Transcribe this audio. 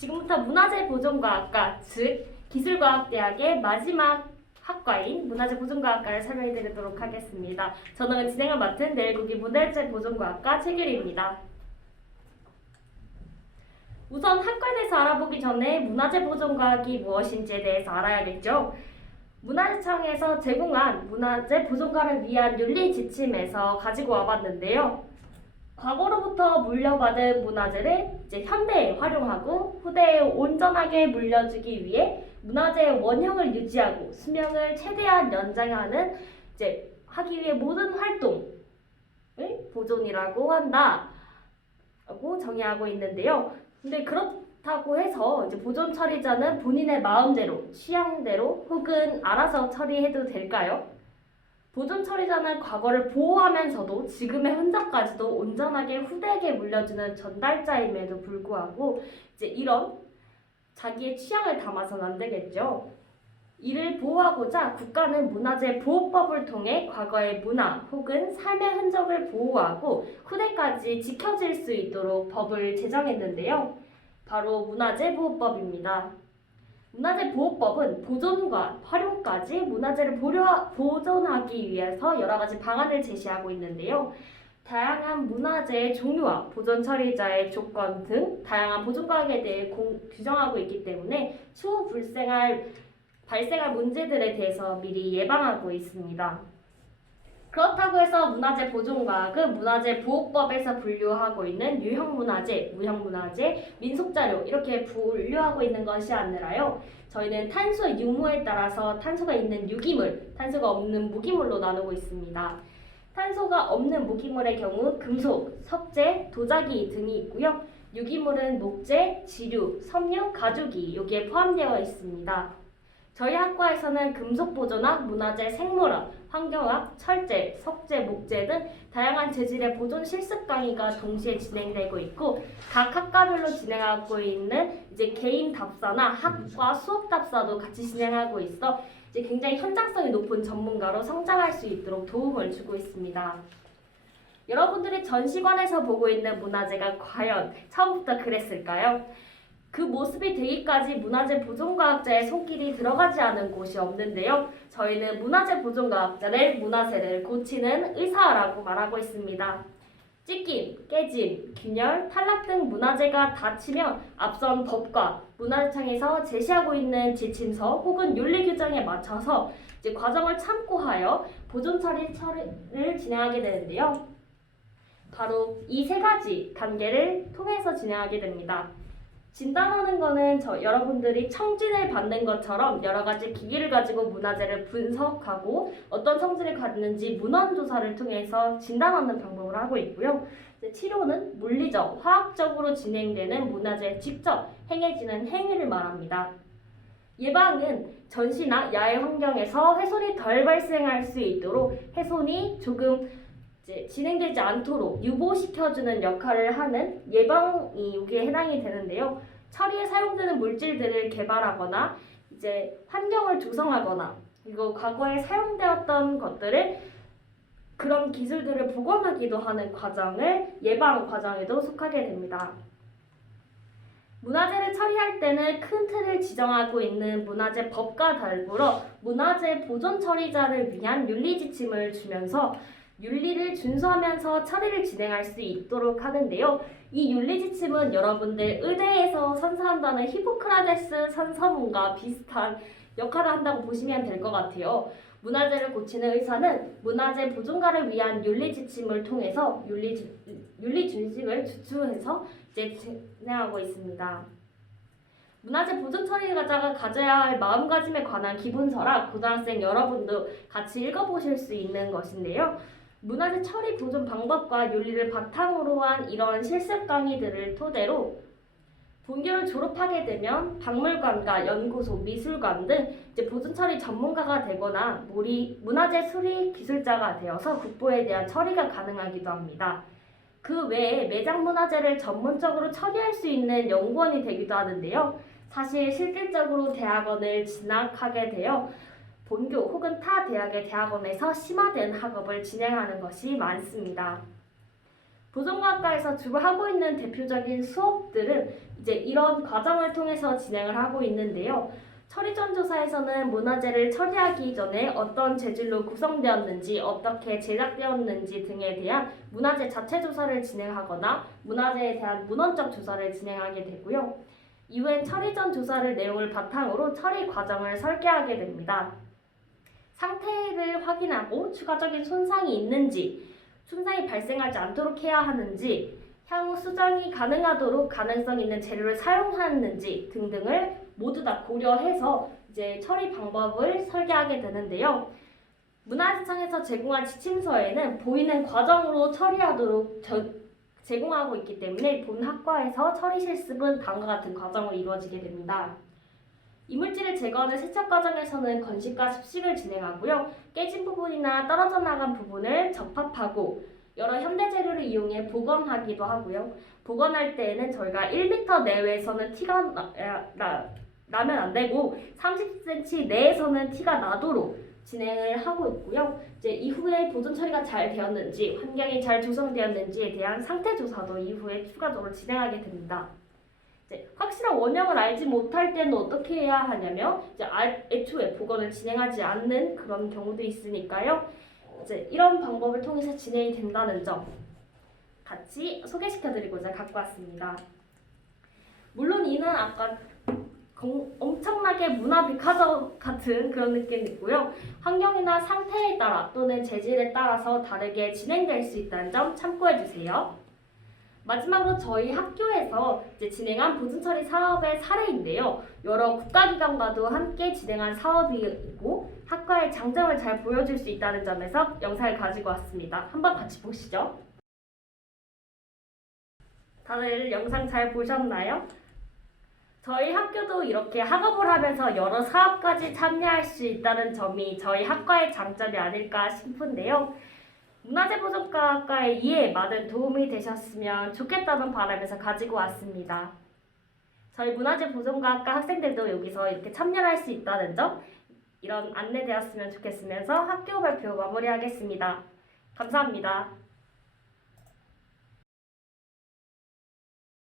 지금부터 문화재보존과학과, 즉 기술과학대학의 마지막 학과인 문화재보존과학과를 설명해드리도록 하겠습니다. 저는 진행을 맡은 내일국이 문화재보존과학과 최규리입니다. 우선 학과에 대해서 알아보기 전에 문화재보존과학이 무엇인지에 대해서 알아야겠죠. 문화재청에서 제공한 문화재보존과를 위한 윤리지침에서 가지고 와봤는데요. 과거로부터 물려받은 문화재를 현대에 활용하고 후대에 온전하게 물려주기 위해 문화재의 원형을 유지하고 수명을 최대한 연장하는 하기 위해 모든 활동을 보존이라고 한다고 정의하고 있는데요. 근데 그렇다고 해서 보존 처리자는 본인의 마음대로, 취향대로 혹은 알아서 처리해도 될까요? 보존 처리자는 과거를 보호하면서도 지금의 흔적까지도 온전하게 후대에게 물려주는 전달자임에도 불구하고 이런 자기의 취향을 담아서는 안 되겠죠. 이를 보호하고자 국가는 문화재 보호법을 통해 과거의 문화 혹은 삶의 흔적을 보호하고 후대까지 지켜질 수 있도록 법을 제정했는데요. 바로 문화재 보호법입니다. 문화재보호법은 보존과 활용까지 문화재를 보존하기 위해서 여러 가지 방안을 제시하고 있는데요. 다양한 문화재의 종류와 보존 처리자의 조건 등 다양한 보존과학에 대해 규정하고 있기 때문에 추후 발생할 문제들에 대해서 미리 예방하고 있습니다. 그렇다고 해서 문화재보존과학은 문화재보호법에서 분류하고 있는 유형문화재, 무형문화재, 민속자료 이렇게 분류하고 있는 것이 아니라요. 저희는 탄소의 유무에 따라서 탄소가 있는 유기물, 탄소가 없는 무기물로 나누고 있습니다. 탄소가 없는 무기물의 경우 금속, 석재, 도자기 등이 있고요. 유기물은 목재, 지류, 섬유, 가죽이 여기에 포함되어 있습니다. 저희 학과에서는 금속보존학, 문화재 생물학, 환경학, 철제, 석재, 목재 등 다양한 재질의 보존 실습 강의가 동시에 진행되고 있고 각 학과별로 진행하고 있는 개인 답사나 학과 수업 답사도 같이 진행하고 있어 굉장히 현장성이 높은 전문가로 성장할 수 있도록 도움을 주고 있습니다. 여러분들이 전시관에서 보고 있는 문화재가 과연 처음부터 그랬을까요? 그 모습이 되기까지 문화재 보존과학자의 손길이 들어가지 않은 곳이 없는데요. 저희는 문화재 보존과학자를 문화재를 고치는 의사라고 말하고 있습니다. 찢김, 깨짐, 균열, 탈락 등 문화재가 다치면 앞선 법과 문화재청에서 제시하고 있는 지침서 혹은 윤리 규정에 맞춰서 과정을 참고하여 보존 처리를 진행하게 되는데요. 바로 이 세 가지 단계를 통해서 진행하게 됩니다. 진단하는 거는 여러분들이 청진을 받는 것처럼 여러 가지 기기를 가지고 문화재를 분석하고 어떤 성질을 갖는지 문헌 조사를 통해서 진단하는 방법을 하고 있고요. 치료는 물리적, 화학적으로 진행되는 문화재에 직접 행해지는 행위를 말합니다. 예방은 전시나 야외 환경에서 훼손이 덜 발생할 수 있도록 훼손이 조금 진행되지 않도록 유보시켜주는 역할을 하는 예방이 여기에 해당이 되는데요. 처리에 사용되는 물질들을 개발하거나 환경을 조성하거나 그리고 과거에 사용되었던 것들을 그런 기술들을 복원하기도 하는 과정을 예방 과정에도 속하게 됩니다. 문화재를 처리할 때는 큰 틀을 지정하고 있는 문화재법과 더불어 문화재 보존 처리자를 위한 윤리지침을 주면서 윤리를 준수하면서 처리를 진행할 수 있도록 하는데요. 이 윤리지침은 여러분들 의대에서 선사한다는 히포크라테스 선서문과 비슷한 역할을 한다고 보시면 될 것 같아요. 문화재를 고치는 의사는 문화재 보존과를 위한 윤리지침을 통해서 윤리 준칙을 주추해서 진행하고 있습니다. 문화재 보존 처리자가 가져야 할 마음가짐에 관한 기본서라 고등학생 여러분도 같이 읽어보실 수 있는 것인데요. 문화재 처리 보존 방법과 윤리를 바탕으로 한 이런 실습 강의들을 토대로 본교를 졸업하게 되면 박물관과 연구소, 미술관 등 보존 처리 전문가가 되거나 문화재 수리 기술자가 되어서 국보에 대한 처리가 가능하기도 합니다. 그 외에 매장 문화재를 전문적으로 처리할 수 있는 연구원이 되기도 하는데요. 사실 실질적으로 대학원을 진학하게 되어 본교 혹은 타 대학의 대학원에서 심화된 학업을 진행하는 것이 많습니다. 보존과학과에서 주로 하고 있는 대표적인 수업들은 이제 이런 과정을 통해서 진행을 하고 있는데요. 처리전 조사에서는 문화재를 처리하기 전에 어떤 재질로 구성되었는지, 어떻게 제작되었는지 등에 대한 문화재 자체 조사를 진행하거나 문화재에 대한 문헌적 조사를 진행하게 되고요. 이후엔 처리전 조사를 내용을 바탕으로 처리 과정을 설계하게 됩니다. 상태를 확인하고 추가적인 손상이 있는지, 손상이 발생하지 않도록 해야 하는지, 향후 수정이 가능하도록 가능성 있는 재료를 사용하는지 등등을 모두 다 고려해서 이제 처리 방법을 설계하게 되는데요. 문화재청에서 제공한 지침서에는 보이는 과정으로 처리하도록 제공하고 있기 때문에 본 학과에서 처리 실습은 다음과 같은 과정으로 이루어지게 됩니다. 이물질을 제거하는 세척 과정에서는 건식과 습식을 진행하고요. 깨진 부분이나 떨어져 나간 부분을 접합하고 여러 현대 재료를 이용해 복원하기도 하고요. 복원할 때에는 저희가 1m 내외에서는 티가 나면 안 되고 30cm 내에서는 티가 나도록 진행을 하고 있고요. 이제 이후에 보존 처리가 잘 되었는지, 환경이 잘 조성되었는지에 대한 상태 조사도 이후에 추가적으로 진행하게 됩니다. 이제 확실한 원형을 알지 못할 때는 어떻게 해야 하냐면 이제 애초에 복원을 진행하지 않는 그런 경우도 있으니까요. 이제 이런 방법을 통해서 진행이 된다는 점 같이 소개시켜드리고자 갖고 왔습니다. 물론 이는 아까 엄청나게 문화백화점 같은 그런 느낌이 있고요. 환경이나 상태에 따라 또는 재질에 따라서 다르게 진행될 수 있다는 점 참고해주세요. 마지막으로 저희 학교에서 이제 진행한 보존처리 사업의 사례인데요. 여러 국가기관과도 함께 진행한 사업이고 학과의 장점을 잘 보여줄 수 있다는 점에서 영상을 가지고 왔습니다. 한번 같이 보시죠. 다들 영상 잘 보셨나요? 저희 학교도 이렇게 학업을 하면서 여러 사업까지 참여할 수 있다는 점이 저희 학과의 장점이 아닐까 싶은데요. 문화재보존과학과의 이해에 많은 도움이 되셨으면 좋겠다는 바람에서 가지고 왔습니다. 저희 문화재보존과학과 학생들도 여기서 이렇게 참여를 할 수 있다는 점, 이런 안내되었으면 좋겠으면서 학교 발표 마무리하겠습니다. 감사합니다.